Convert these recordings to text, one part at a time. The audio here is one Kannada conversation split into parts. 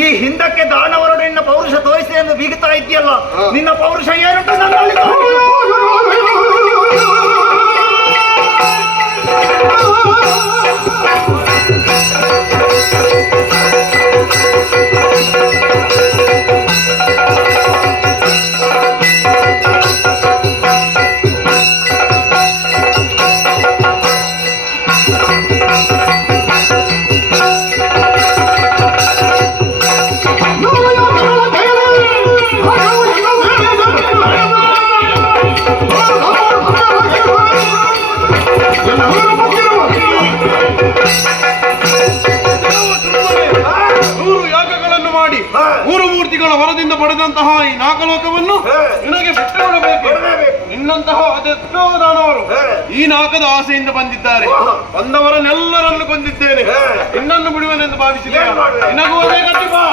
ಈ ಹಿಂದಕ್ಕೆ ದಾನವರು ನಿನ್ನ ಪೌರುಷ ತೋರಿಸಿ ಎಂದು ಬೀಗುತ್ತಾ ಇದ್ದೀಯಲ್ಲ, ನಿನ್ನ ಪೌರುಷ ಏನುಂಟು ನನ್ನಲ್ಲಿ ವರದಿಂದ ಪಡೆದಂತಹ ಈ ನಾಗಲೋಕವನ್ನು ನಿನಗೆ ಬಿಟ್ಟುಕೊಡಬೇಕು. ನಿನ್ನಂತಹ ಅದೆಷ್ಟೋ ದಾನವರು ಈ ನಾಗದ ಆಸೆಯಿಂದ ಬಂದಿದ್ದಾರೆ. ಬಂದವರನ್ನೆಲ್ಲರನ್ನು ಕೊಂದಿದ್ದೇನೆ. ನಿನ್ನನ್ನು ಬಿಡುವನೆಂದು ಭಾವಿಸಿದೆ. ನಿನಗೂ ಅದೇ ಗತಿ ಬಾ.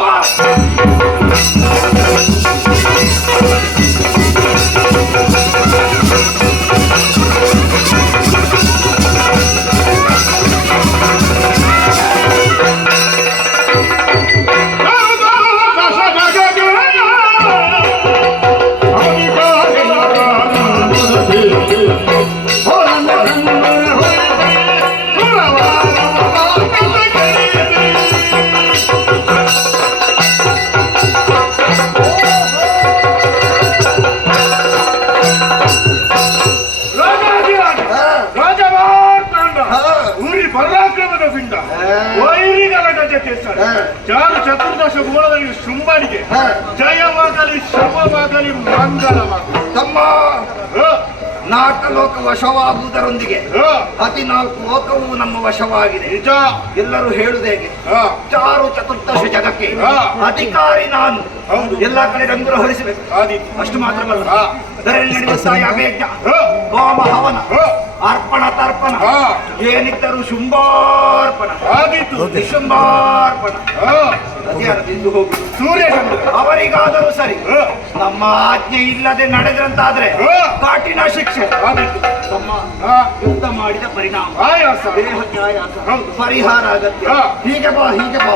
ಚಾರು ಚತುರ್ದಶ ಗೋಳದಲ್ಲಿ ಶೃಂಭನಿಗೆ ಜಯವಾಗಲಿ, ಶುಭವಾಗಲಿ, ಮಂಗಳವಾಗಲಿ. ತಮ್ಮ ನಾಲ್ಕು ಲೋಕ ವಶವಾಗುವುದರೊಂದಿಗೆ 14 ಲೋಕವೂ ನಮ್ಮ ವಶವಾಗಿದೆ. ನಿಜ. ಎಲ್ಲರೂ ಹೇಳುವುದೇಗೆ, ಚಾರು ಚತುರ್ದಶ ಜಗಕ್ಕೆ ಅಧಿಕಾರಿ ನಾನು. ಎಲ್ಲ ಕಡೆ ರಂಗುರ ಹೊರಿಸಬೇಕು. ಅಷ್ಟು ಮಾತ್ರವಲ್ಲ, ಅದರಲ್ಲಿ ನಡೆಯುತ್ತಾ ಯಜ್ಞ, ಹೋಮ ಹವನ, ಅರ್ಪಣ ತರ್ಪಣ ಏನಿದ್ದರೂ ಶುಂಭಾರ್ಪಣ, ನಿಶುಂಭಾರ್ಪಣ ಹೋಗಿ ಸೂರ್ಯಚಂದ್ರ ಅವರಿಗಾದರೂ ಸರಿ. ನಮ್ಮ ಆಜ್ಞೆ ಇಲ್ಲದೆ ನಡೆದ್ರಂತಾದ್ರೆ ಕಾಟಿನ ಶಿಕ್ಷೆ. ತಮ್ಮ ಯುದ್ಧ ಮಾಡಿದ ಪರಿಣಾಮ ದೇಹಕ್ಕೆ ಆಯಾಸ ಪರಿಹಾರ ಅಗತ್ಯ. ಹೀಗೆ ಬಾ, ಹೀಗೆ ಬಾ.